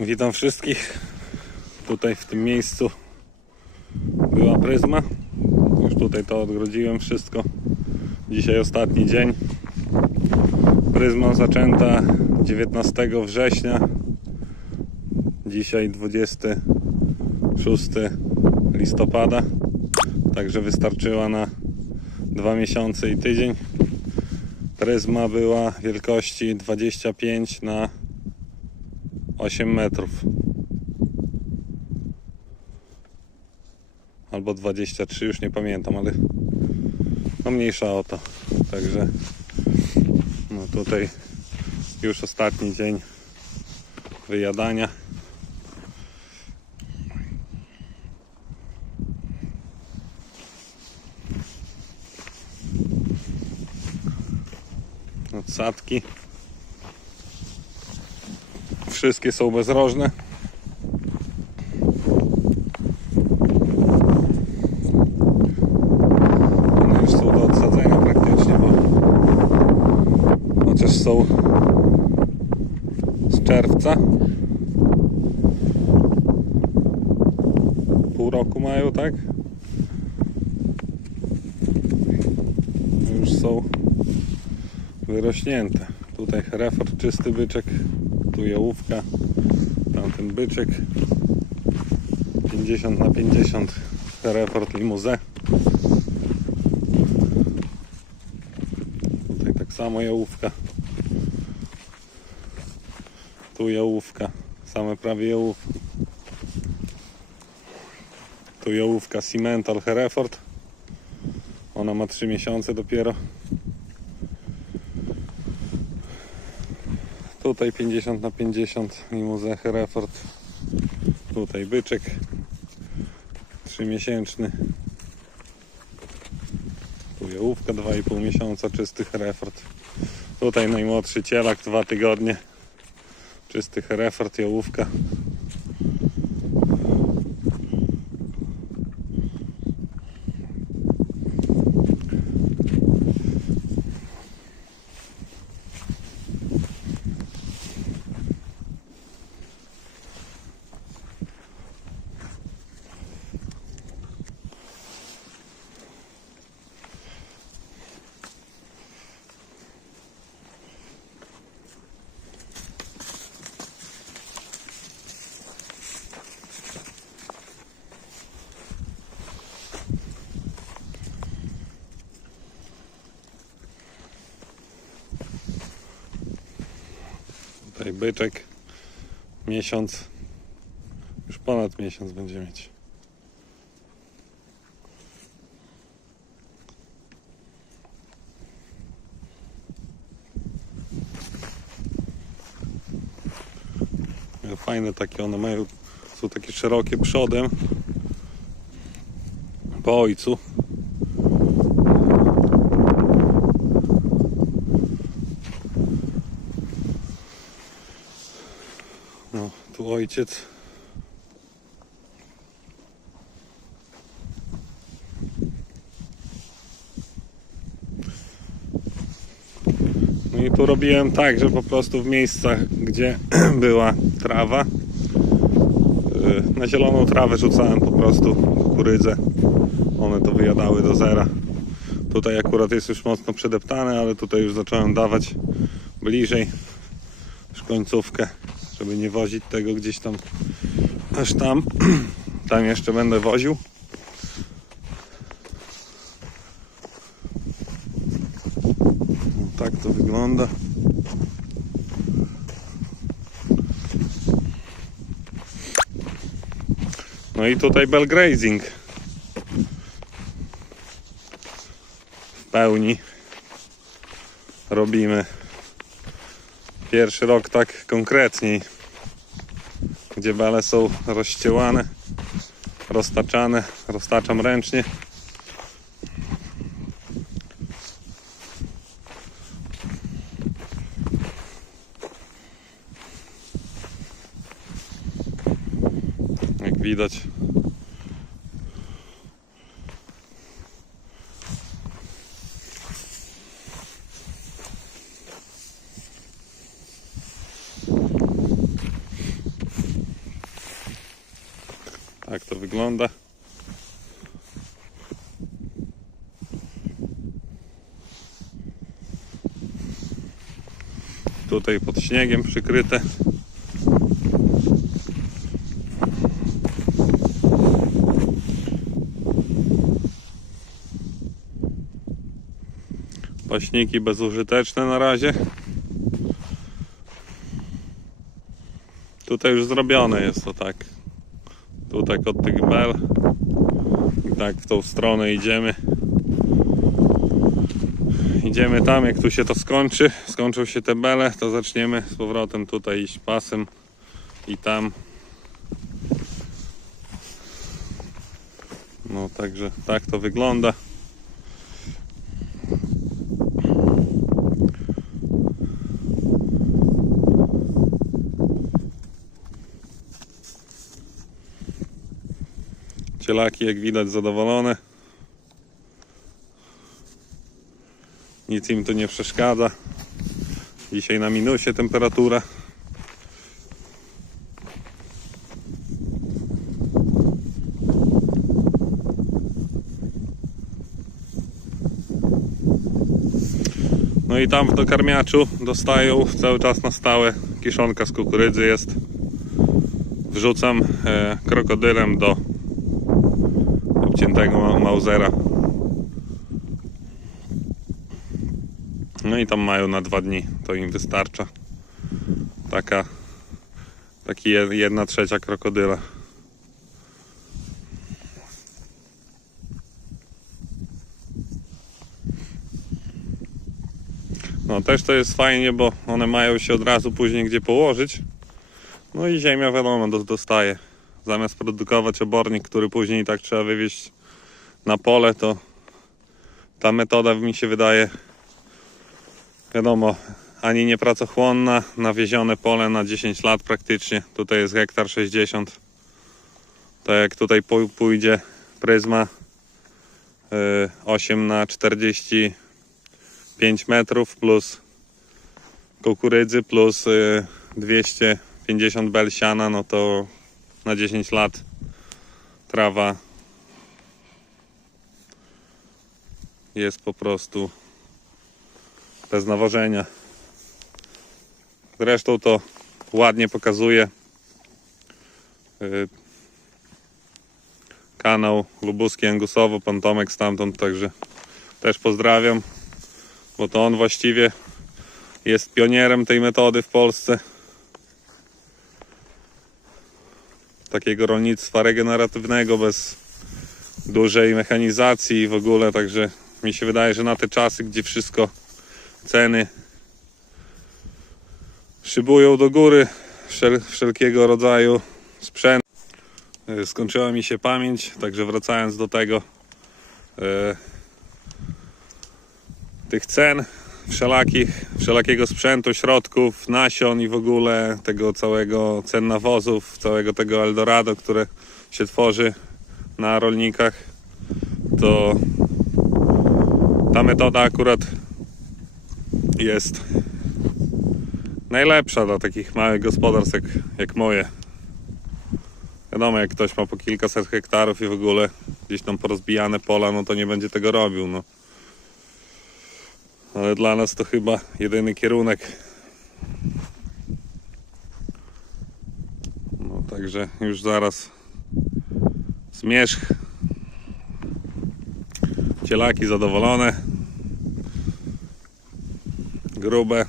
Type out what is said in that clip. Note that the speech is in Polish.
Witam wszystkich. Tutaj w tym miejscu była pryzma. Już tutaj to odgrodziłem wszystko. Dzisiaj ostatni dzień. Pryzma zaczęta 19 września. Dzisiaj 26 listopada. Także wystarczyła na dwa miesiące i tydzień. Pryzma była wielkości 25 na 8 metrów. Albo 23, już nie pamiętam, ale no mniejsza o to. Także no tutaj już ostatni dzień wyjadania. Odsadki. Wszystkie są bezrożne. One już są do odsadzenia praktycznie, bo chociaż są z czerwca. Pół roku mają, tak? Już są wyrośnięte. Tutaj Hereford, czysty byczek, tu jałówka, tamten byczek. 50 na 50 Hereford Limousin. Tutaj tak samo jałówka. Tu jałówka same prawie jałówki. Tu jałówka Cimental Hereford. Ona ma 3 miesiące dopiero Tutaj 50 na 50 limuzę Hereford. Tutaj byczek 3 miesięczny. Tu jałówka 2,5 miesiąca czysty Hereford. Tutaj najmłodszy cielak 2 tygodnie. Czysty Hereford, jałówka. Tutaj byczek. Miesiąc. Już ponad miesiąc będzie mieć. Fajne takie one mają. Są takie szerokie przodem. Po ojcu. No, tu ojciec. No i tu robiłem tak, że po prostu w miejscach, gdzie była trawa, y, na zieloną trawę rzucałem po prostu kukurydzę. One to wyjadały do zera. Tutaj akurat jest już mocno przedeptane, ale tutaj już zacząłem dawać bliżej już końcówkę, żeby nie wozić tego gdzieś tam aż tam. Tam jeszcze będę woził. No, tak to wygląda. No i tutaj bell grazing. W pełni robimy. Pierwszy rok tak konkretniej, gdzie bele są rozściełane, roztaczane, roztaczam ręcznie. Jak widać to wygląda. Tutaj pod śniegiem przykryte. Paśniki bezużyteczne na razie. Tutaj już zrobione jest to tak. Tu tak od tych bel. I tak w tą stronę idziemy. Idziemy tam, jak tu się to skończy. Skończą się te bele, to zaczniemy z powrotem tutaj iść pasem i tam. No także tak to wygląda. Cielaki jak widać zadowolone. Nic im tu nie przeszkadza. Dzisiaj na minusie temperatura. No i tam w dokarmiaczu dostają cały czas na stałe kiszonka z kukurydzy jest. Wrzucam e, krokodylem do obciętego ma- mauzera. No i tam mają na dwa dni, to im wystarcza. Taka, taki je- jedna trzecia krokodyla. No też to jest fajnie, bo one mają się od razu później gdzie położyć. No i ziemia wiadomo do- dostaje. Zamiast produkować obornik, który później tak trzeba wywieźć na pole, to ta metoda mi się wydaje wiadomo, ani nie pracochłonna, nawiezione pole na 10 lat praktycznie. Tutaj jest hektar 60. To jak tutaj pój- pójdzie pryzma y, 8 na 45 metrów plus kukurydzy plus y, 250 bel siana, no to na 10 lat trawa jest po prostu bez nawożenia. Zresztą to ładnie pokazuje y, kanał Lubuski Angusowo, pan Tomek stamtąd, także też pozdrawiam, bo to on właściwie jest pionierem tej metody w Polsce. Takiego rolnictwa regeneratywnego bez dużej mechanizacji i w ogóle, także mi się wydaje, że na te czasy, gdzie wszystko ceny szybują do góry wszel, wszelkiego rodzaju sprzęt. E, Skończyła mi się pamięć, także wracając do tego e, tych cen wszelakich, wszelakiego sprzętu, środków, nasion i w ogóle tego całego cen nawozów, całego tego Eldorado, które się tworzy na rolnikach, to ta metoda akurat jest najlepsza dla takich małych gospodarstw jak, jak moje. Wiadomo, jak ktoś ma po kilkaset hektarów i w ogóle gdzieś tam porozbijane pola, no to nie będzie tego robił. No. Ale dla nas to chyba jedyny kierunek. No także już zaraz zmierzch. Cielaki zadowolone grube.